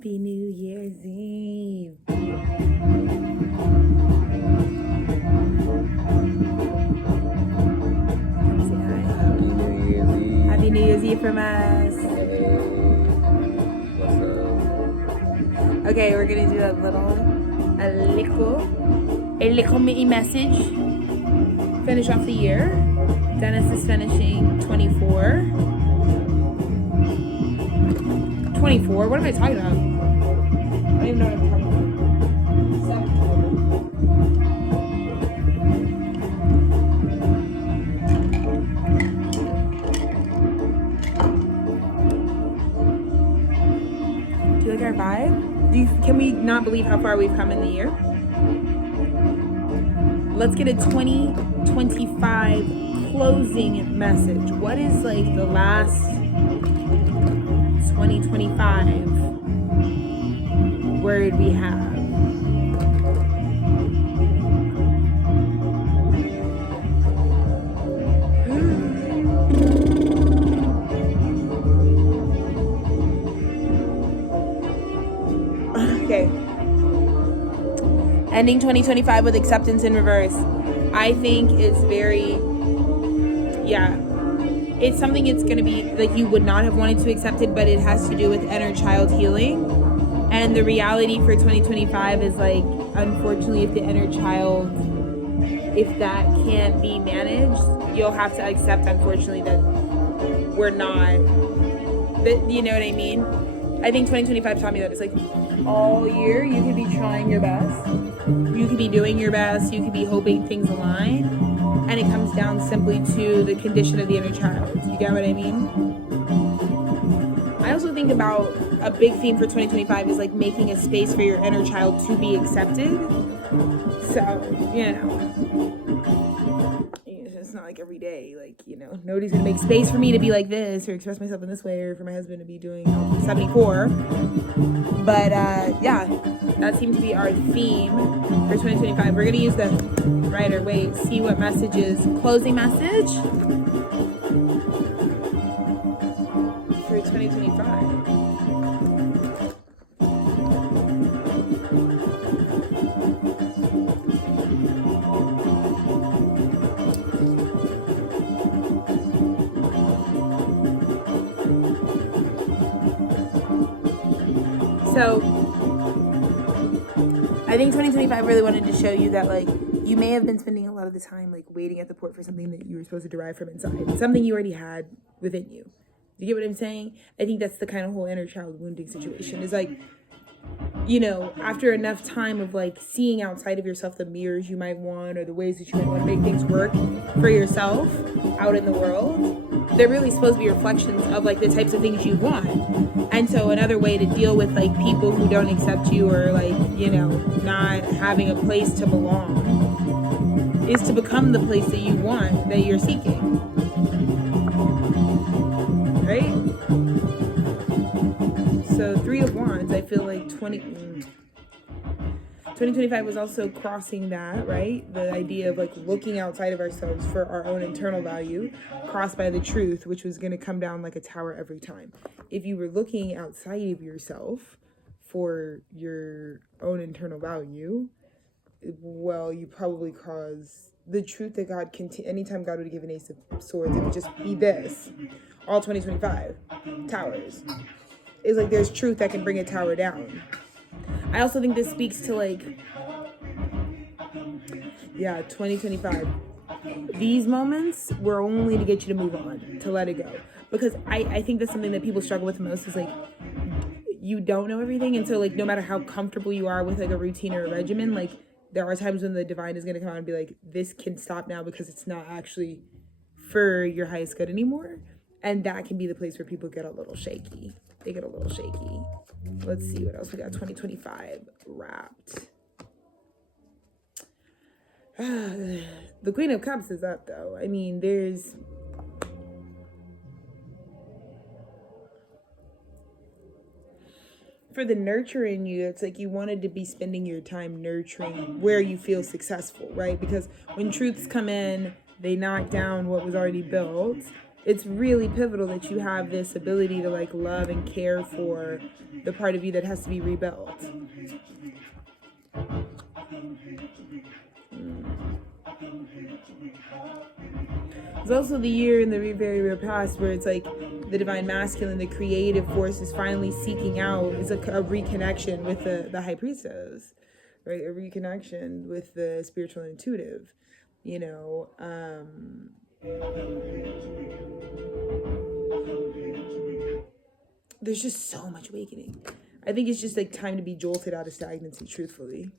Happy New Year's Eve. Happy New Year's Eve from us. Hey, what's up? Okay, we're gonna do a little mini message. Finish off the year. Dennis is finishing 24. 24? What am I talking about? I don't even know what I'm talking about. 7. Do you like our vibe? Can we not believe how far we've come in the year? Let's get a 2025 closing message. What is like the last 2025 word we have? Okay. Ending 2025 with acceptance in reverse. I think it's it's something it's going to be like you would not have wanted to accept it, but it has to do with inner child healing. And the reality for 2025 is like, unfortunately, if the inner child, if that can't be managed, you'll have to accept, unfortunately, that we're not, that, you know what I mean? I think 2025 taught me that it's like all year you could be trying your best. You could be doing your best. You could be hoping things align. And it comes down simply to the condition of the inner child. You get what I mean? I also think about a big theme for 2025 is like making a space for your inner child to be accepted. So, you know, it's not like every day, like, you know, nobody's gonna make space for me to be like this or express myself in this way or for my husband to be doing 74. But yeah, that seemed to be our theme for 2025. We're gonna use the Rider Waite, see what messages, closing message for 2025. So I think 2025 really wanted to show you that, like, you may have been spending a lot of the time, like, waiting at the port for something that you were supposed to derive from inside, something you already had within you. You get what I'm saying? I think that's the kind of whole inner child wounding situation. Is like, you know, after enough time of like seeing outside of yourself the mirrors you might want or the ways that you might want to make things work for yourself out in the world, they're really supposed to be reflections of like the types of things you want. And so another way to deal with like people who don't accept you or like, you know, not having a place to belong is to become the place that you want, that you're seeking. Right? So 3 of Wands, I feel like 2025 was also crossing that, right? The idea of like looking outside of ourselves for our own internal value, crossed by the truth, which was going to come down like a tower every time. If you were looking outside of yourself for your own internal value, well, you probably cause the truth that God can, anytime God would give an Ace of Swords, it would just be this. All 2025, towers. It's like there's truth that can bring a tower down. I also think this speaks to like, 2025. These moments were only to get you to move on, to let it go. Because I think that's something that people struggle with most is like, you don't know everything. And so like, no matter how comfortable you are with like a routine or a regimen, like there are times when the divine is going to come out and be like, this can stop now because it's not actually for your highest good anymore. And that can be the place where people get a little shaky. They get a little shaky. Let's see what else we got. 2025 wrapped. The Queen of Cups is up though. I mean, there's for the nurturing you, it's like you wanted to be spending your time nurturing where you feel successful, right? Because when truths come in, they knock down what was already built. It's really pivotal that you have this ability to like love and care for the part of you that has to be rebuilt. It's also the year in the very real past where it's like the divine masculine, the creative force is finally seeking out is a reconnection with the high priestess, right? A reconnection with the spiritual and intuitive, you know. There's just so much awakening. I think it's just like time to be jolted out of stagnancy, truthfully.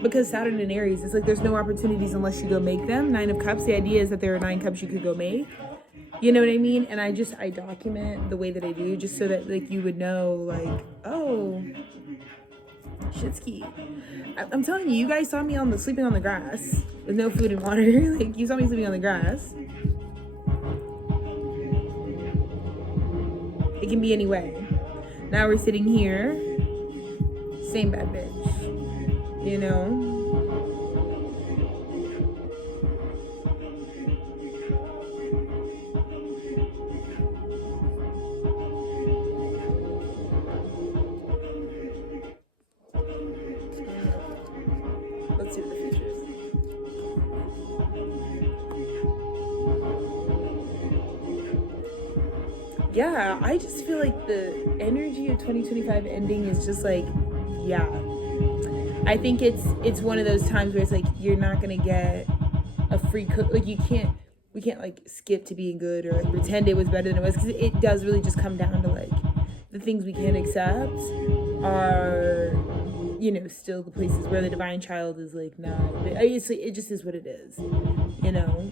Because Saturn in Aries, it's like there's no opportunities unless you go make them. 9 of Cups, the idea is that there are 9 cups you could go make. You know what I mean? And I document the way that I do just so that like you would know like, oh, shit's I'm telling you, you guys saw me sleeping on the grass with no food and water. Like you saw me sleeping on the grass. It can be any way. Now we're sitting here, same bad bitch, you know? Let's see what the future is. Yeah, I just feel like the energy of 2025 ending is just like, yeah. I think it's one of those times where it's like you're not gonna get a free cook. Like we can't like skip to being good or like pretend it was better than it was, because it does really just come down to like the things we can't accept are, you know, still the places where the divine child is like not. It just is what it is, you know.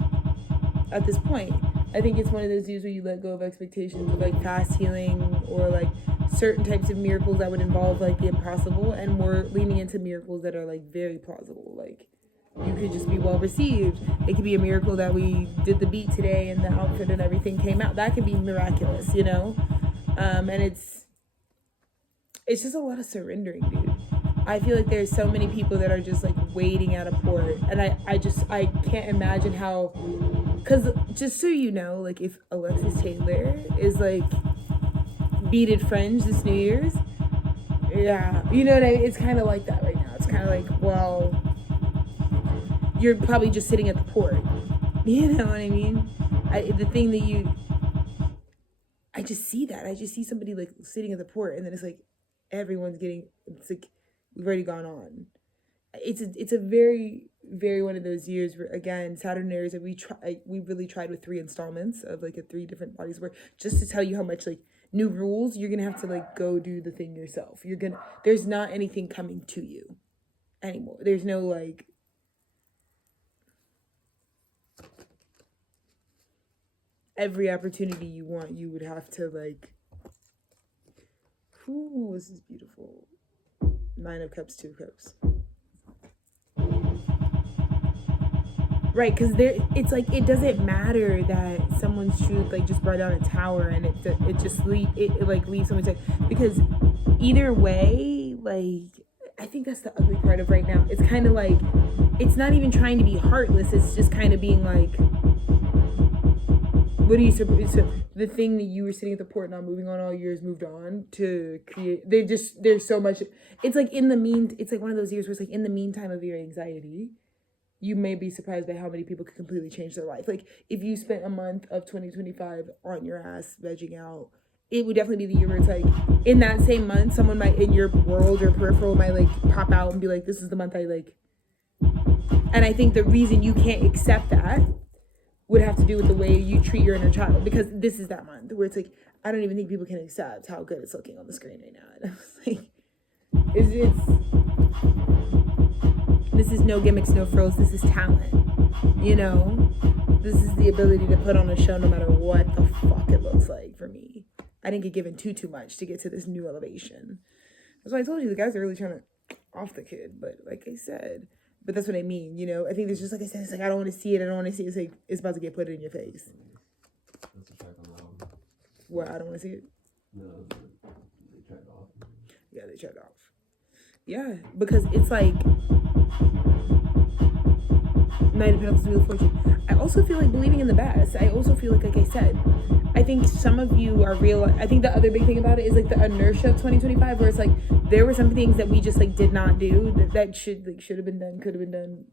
At this point, I think it's one of those years where you let go of expectations of like fast healing or like certain types of miracles that would involve like the impossible, and more leaning into miracles that are like very plausible. Like you could just be well received. It could be a miracle that we did the beat today and the outfit and everything came out. That could be miraculous, you know? And it's just a lot of surrendering, dude. I feel like there's so many people that are just like waiting at a port, and I can't imagine how. Because just so you know, like if Alexis Taylor is like beaded fringe this New Year's, yeah, you know what I mean? It's kind of like that right now. It's kind of like, well, you're probably just sitting at the port. You know what I mean? I just see that. I just see somebody like sitting at the port, and then it's like it's like we've already gone on. It's a very, very one of those years where, again, Saturn Aries, we really tried with 3 installments of like 3 different bodies where just to tell you how much like new rules, you're gonna have to like go do the thing yourself. There's not anything coming to you anymore. There's no like every opportunity you want, you would have to like, ooh, this is beautiful. 9 of Cups, 2 of Cups. Right, because it's like it doesn't matter that someone's truth like just brought down a tower and it leaves so much like, because either way, like I think that's the ugly part of right now. It's kind of like it's not even trying to be heartless. It's just kind of being like, what are you supposed to? The thing that you were sitting at the port not moving on all years moved on to create. There's so much. It's like it's like one of those years where it's like in the meantime of your anxiety, you may be surprised by how many people could completely change their life. Like if you spent a month of 2025 on your ass vegging out, it would definitely be the year where it's like in that same month, someone might in your world or peripheral might like pop out and be like, this is the month I like. And I think the reason you can't accept that would have to do with the way you treat your inner child, because this is that month where it's like, I don't even think people can accept how good it's looking on the screen right now. And I was like, this is no gimmicks, no frills. This is talent, you know? This is the ability to put on a show no matter what the fuck it looks like for me. I didn't get given too much to get to this new elevation. That's why I told you the guys are really trying to off the kid. But like I said, but that's what I mean, you know? I think there's just, like I said, it's like, I don't want to see it. It's like, it's about to get put in your face. That's a track on the album. What, I don't want to see it? No, they tracked off. Yeah, they checked off. Yeah, because it's like Knight of Pentacles, Wheel of Fortune. I also feel like believing in the best. I also feel like I said, I think some of you are real. I think the other big thing about it is like the inertia of 2025, where it's like there were some things that we just like did not do that should have been done, could have been done,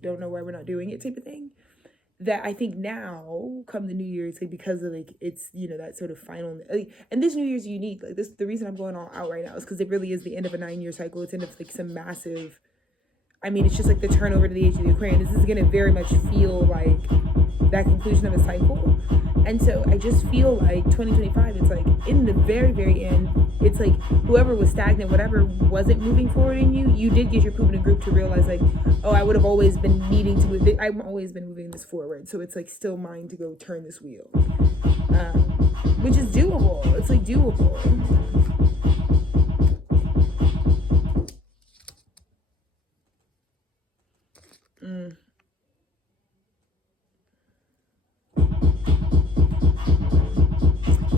don't know why we're not doing it type of thing. That I think now, come the New Year's, like because of like it's that sort of final, like, and this New Year's unique. Like this, the reason I'm going all out right now is because it really is the end of a 9-year cycle. It's end of like some massive. I mean, it's just like the turnover to the age of the Aquarian. This is gonna very much feel like that conclusion of a cycle, and so I just feel like 2025. It's like in the very, very end. It's like whoever was stagnant, whatever wasn't moving forward in you, you did get your poop in a group to realize like, oh, I would have always been needing to move. I've always been moving this forward. So it's like still mine to go turn this wheel, which is doable. It's like doable.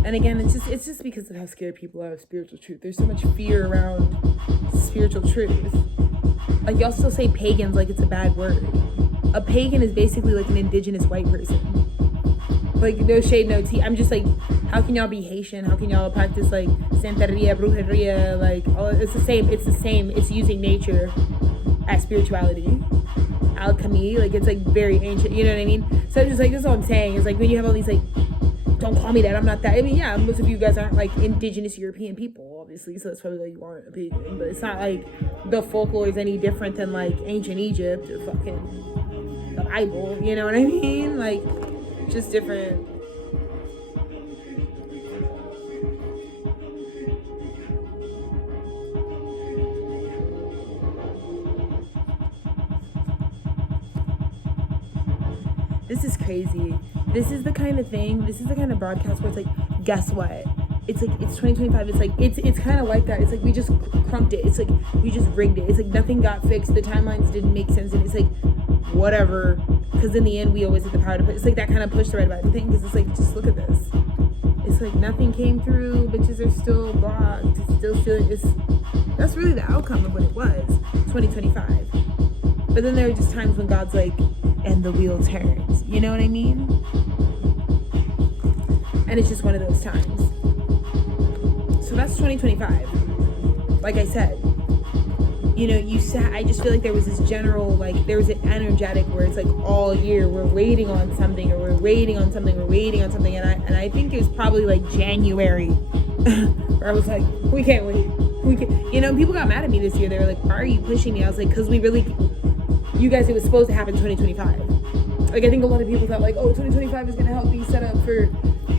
And again, it's just because of how scared people are of spiritual truth. There's so much fear around spiritual truth. Like y'all still say pagans like it's a bad word. A pagan is basically like an indigenous white person. Like no shade, no tea. I'm just like, how can y'all be Haitian? How can y'all practice like Santeria, Brujeria? Like all it's the same. It's the same. It's using nature as spirituality. Alchemy, like it's like very ancient. You know what I mean? So I'm just like, this is what I'm saying. It's like when you have all these like, don't call me that, I'm not that. I mean, yeah, most of you guys aren't like indigenous European people, obviously, so that's probably why you aren't a pagan. But it's not like the folklore is any different than like ancient Egypt or fucking the Bible, you know what I mean? Like, just different. This is crazy. This is the kind of thing, this is the kind of broadcast where it's like, guess what? It's like, it's 2025. It's like, it's kind of like that. It's like, we just crunked it. It's like, we just rigged it. It's like, nothing got fixed. The timelines didn't make sense. And it's like, whatever. Because in the end, we always have the power to put, it's like that kind of push the red button thing. Because it's like, just look at this. It's like, nothing came through. Bitches are still blocked. It's still, that's really the outcome of what it was, 2025. But then there are just times when God's like, and the wheel turns. You know what I mean? And it's just one of those times. So that's 2025. Like I said, I just feel like there was this general, like, there was an energetic where it's like all year we're waiting on something, or we're waiting on something, and I think it was probably like January where I was like, we can't wait. People got mad at me this year. They were like, why are you pushing me? I was like, because you guys, it was supposed to happen 2025. Like, I think a lot of people thought like, oh, 2025 is going to help me set up for,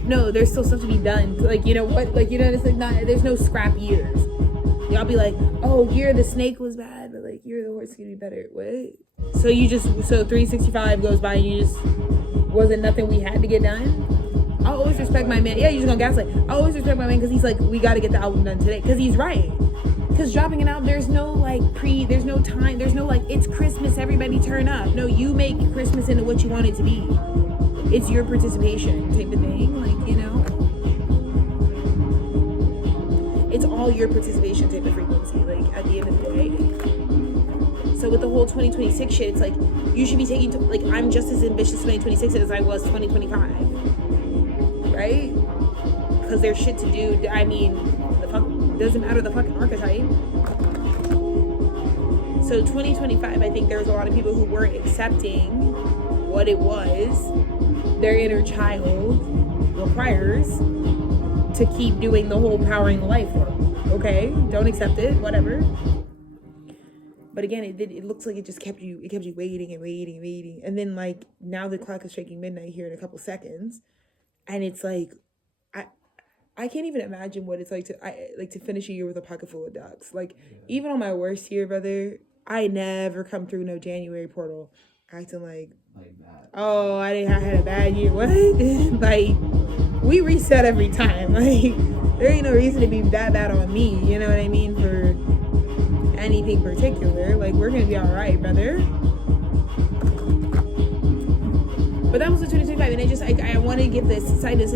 no, there's still stuff to be done. Like, it's like not, there's no scrap years. Y'all be like, oh, year the snake was bad, but like, year the horse is going to be better. What? So 365 goes by and you just, wasn't nothing we had to get done? I always respect my man. Yeah, you're just going to gaslight. I always respect my man because he's like, we got to get the album done today. Because he's right. Because dropping it out, there's no like there's no time, there's no like, it's Christmas, everybody turn up. No, you make Christmas into what you want it to be. It's your participation type of thing, like, it's all your participation type of frequency, like, at the end of the day. So with the whole 2026 shit, it's like, you should be taking, like, I'm just as ambitious 2026 as I was 2025, right? Because there's shit to do. I mean, the fuck, doesn't matter the fucking archetype. So 2025, I think there was a lot of people who weren't accepting what it was their inner child requires to keep doing the whole powering life work. Okay, don't accept it, whatever. But again, it looks like it just kept you waiting and waiting and waiting. And then like now the clock is striking midnight here in a couple seconds, and it's like I can't even imagine what it's like to finish a year with a pocket full of ducks. Like, even on my worst year, brother, I never come through no January portal acting like that. Oh, I had a bad year. What? Like, we reset every time. Like, there ain't no reason to be that bad on me. You know what I mean? For anything particular. Like, we're gonna be all right, brother. But that was the 2025, and I want to give this side. The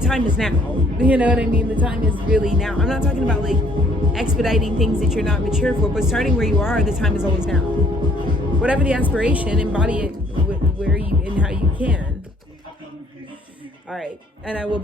time is now. You know what I mean? The time is really now. I'm not talking about like expediting things that you're not mature for, but starting where you are, the time is always now. whatever the aspiration, embody it where you and how you can. All right, and I will be